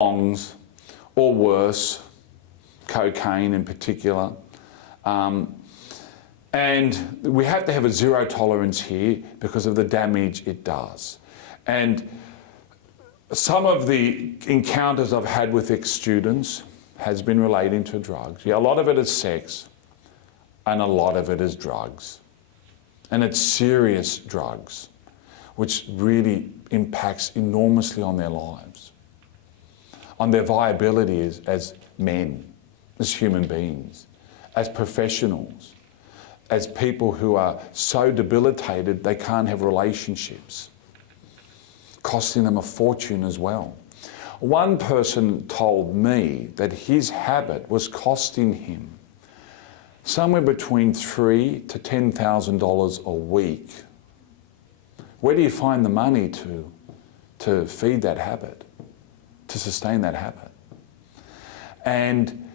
bongs, or worse, cocaine in particular. And we have to have a zero tolerance here because of the damage it does. And some of the encounters I've had with ex-students has been relating to drugs. Yeah, a lot of it is sex and a lot of it is drugs. And it's serious drugs, which really impacts enormously on their lives, on their viability as men, as human beings, as professionals, as people who are so debilitated they can't have relationships, costing them a fortune as well. One person told me that his habit was costing him somewhere between $3,000 to $10,000 a week. Where do you find the money to feed that habit, to sustain that habit? And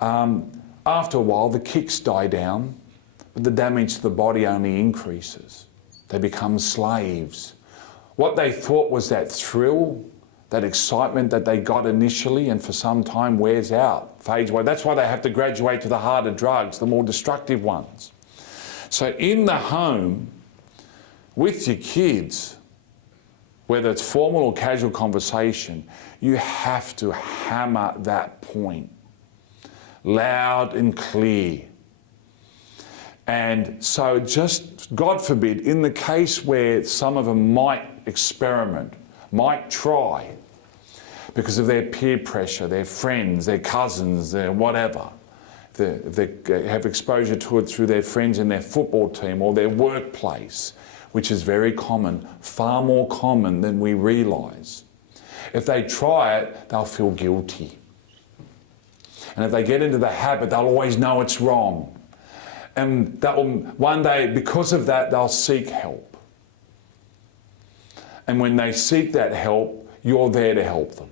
after a while, the kicks die down, but the damage to the body only increases. They become slaves. What they thought was that thrill, that excitement that they got initially and for some time wears out, fades away. That's why they have to graduate to the harder drugs, the more destructive ones. So in the home, with your kids, whether it's formal or casual conversation, you have to hammer that point loud and clear. And so just, God forbid, in the case where some of them might experiment, might try, because of their peer pressure, their friends, their cousins, their whatever, if they have exposure to it through their friends in their football team or their workplace, which is very common, far more common than we realise. If they try it, they'll feel guilty. And if they get into the habit, they'll always know it's wrong. And that will, one day, because of that, they'll seek help. And when they seek that help, you're there to help them.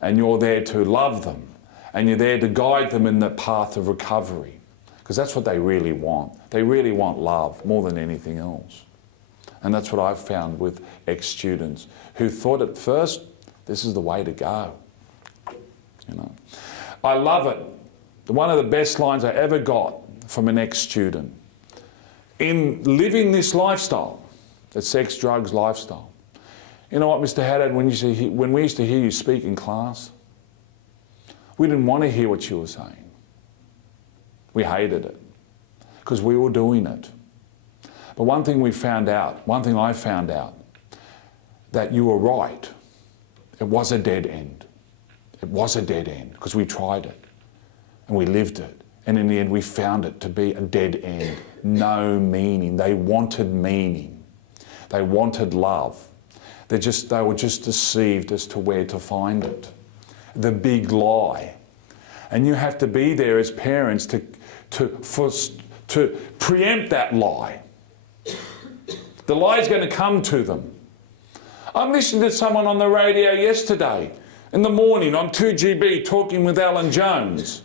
And you're there to love them. And you're there to guide them in the path of recovery. Because that's what they really want. They really want love more than anything else. And that's what I've found with ex-students who thought at first, this is the way to go. You know, I love it. One of the best lines I ever got from an ex-student in living this lifestyle, the sex, drugs lifestyle. You know what, Mr. Haddad, when we used to hear you speak in class, we didn't want to hear what you were saying. We hated it because we were doing it. But one thing I found out, that you were right. It was a dead end. It was a dead end because we tried it and we lived it. And in the end, we found it to be a dead end. No meaning. They wanted meaning. They wanted love. They were just deceived as to where to find it. The big lie. And you have to be there as parents to preempt that lie. The lie is going to come to them. I'm listening to someone on the radio yesterday, in the morning on 2GB, talking with Alan Jones,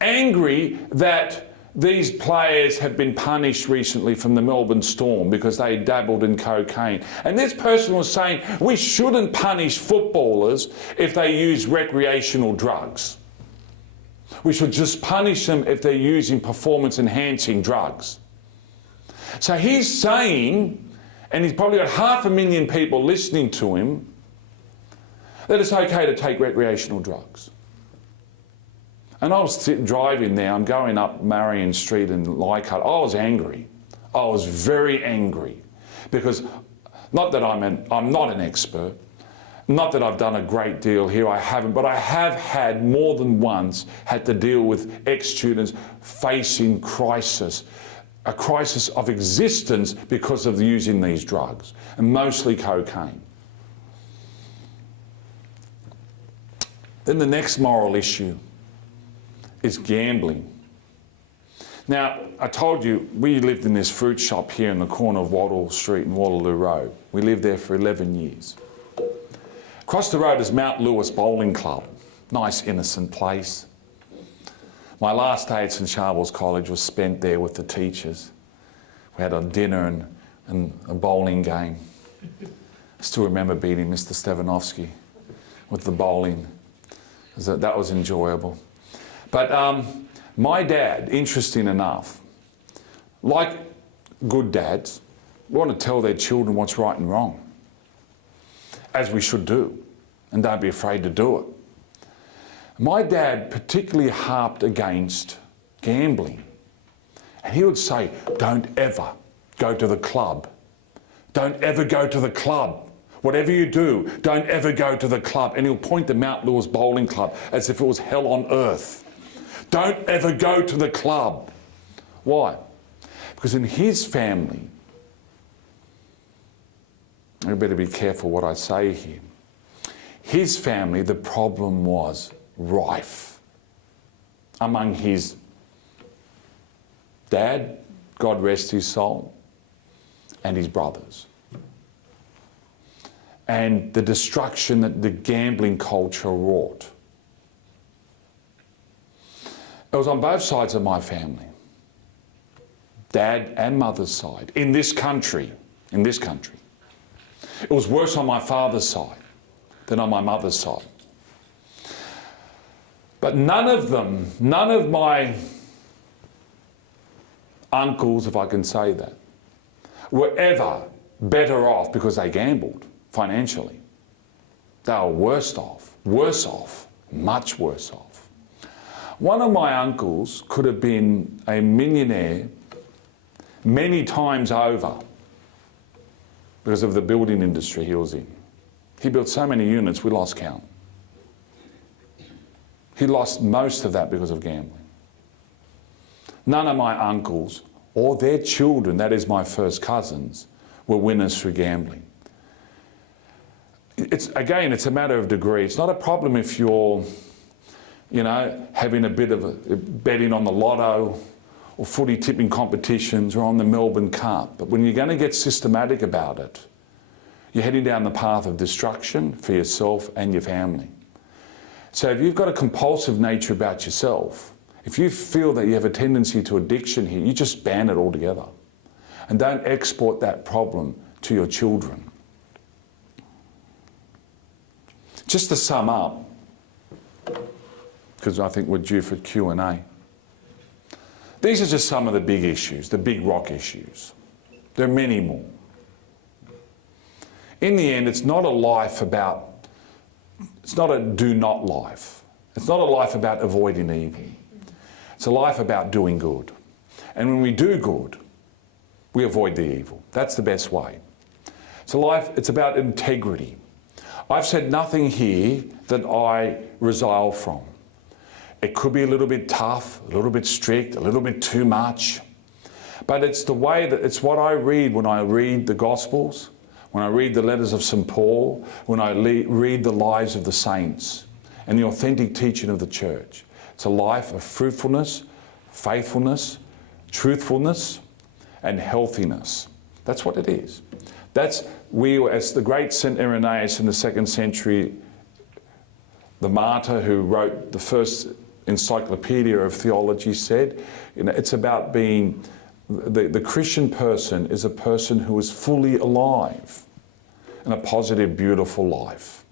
angry that these players have been punished recently from the Melbourne Storm because they dabbled in cocaine. And this person was saying we shouldn't punish footballers if they use recreational drugs. We should just punish them if they're using performance-enhancing drugs. So he's saying, and he's probably got 500,000 people listening to him, that it's okay to take recreational drugs. And I was driving there, I'm going up Marion Street in Leichhardt. I was angry. I was very angry. Because, not that I'm not an expert, not that I've done a great deal here, I haven't, but I have had more than once had to deal with ex-students facing crisis, a crisis of existence because of using these drugs, and mostly cocaine. Then the next moral issue is gambling. Now, I told you, we lived in this fruit shop here in the corner of Waddle Street and Waterloo Road. We lived there for 11 years. Across the road is Mount Lewis Bowling Club. Nice, innocent place. My last day at St Charbel's College was spent there with the teachers. We had a dinner and a bowling game. I still remember beating Mr Stevanovsky with the bowling. That was enjoyable. But my dad, interesting enough, like good dads, want to tell their children what's right and wrong, as we should do, and don't be afraid to do it. My dad particularly harped against gambling. And he would say, don't ever go to the club. Don't ever go to the club. Whatever you do, don't ever go to the club. And he'll point to Mount Lewis Bowling Club as if it was hell on earth. Don't ever go to the club. Why? Because in his family, I better be careful what I say here. His family, the problem was rife among his dad, God rest his soul, and his brothers. And the destruction that the gambling culture wrought. It was on both sides of my family. Dad and mother's side. In this country. It was worse on my father's side than on my mother's side. But none of my uncles, if I can say that, were ever better off because they gambled financially. They were worse off, much worse off. One of my uncles could have been a millionaire many times over because of the building industry he was in. He built so many units, we lost count. He lost most of that because of gambling. None of my uncles or their children, that is my first cousins, were winners through gambling. It's a matter of degree. It's not a problem if you're, having a bit of betting on the lotto or footy tipping competitions or on the Melbourne Cup. But when you're going to get systematic about it, you're heading down the path of destruction for yourself and your family. So if you've got a compulsive nature about yourself, if you feel that you have a tendency to addiction here, you just ban it altogether. And don't export that problem to your children. Just to sum up, because I think we're due for Q&A. These are just some of the big issues, the big rock issues. There are many more. In the end, it's not a do not life. It's not a life about avoiding evil. It's a life about doing good. And when we do good, we avoid the evil. That's the best way. It's about integrity. I've said nothing here that I resile from. It could be a little bit tough, a little bit strict, a little bit too much. But it's it's what I read when I read the Gospels, when I read the letters of St. Paul, when I read the lives of the saints and the authentic teaching of the church. It's a life of fruitfulness, faithfulness, truthfulness, and healthiness. That's what it is. As the great St. Irenaeus in the 2nd century, the martyr who wrote the first encyclopedia of theology said, it's about being, the Christian person is a person who is fully alive in a positive, beautiful life.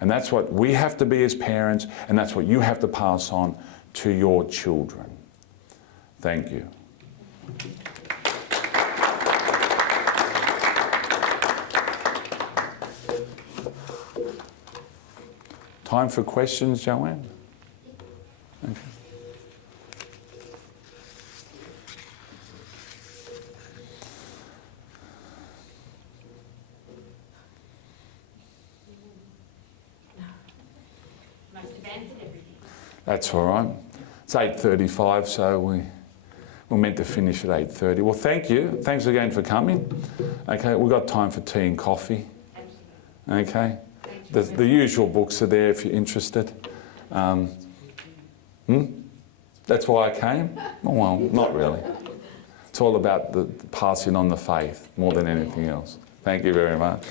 And that's what we have to be as parents, and that's what you have to pass on to your children. Thank you. Time for questions, Joanne? Okay. Must have answered everything. That's all right. It's 8:35, so we're meant to finish at 8:30. Well, thank you. Thanks again for coming. Okay, we've got time for tea and coffee. Okay. The usual books are there if you're interested. That's why I came? Oh, well, not really. It's all about the passing on the faith more than anything else. Thank you very much.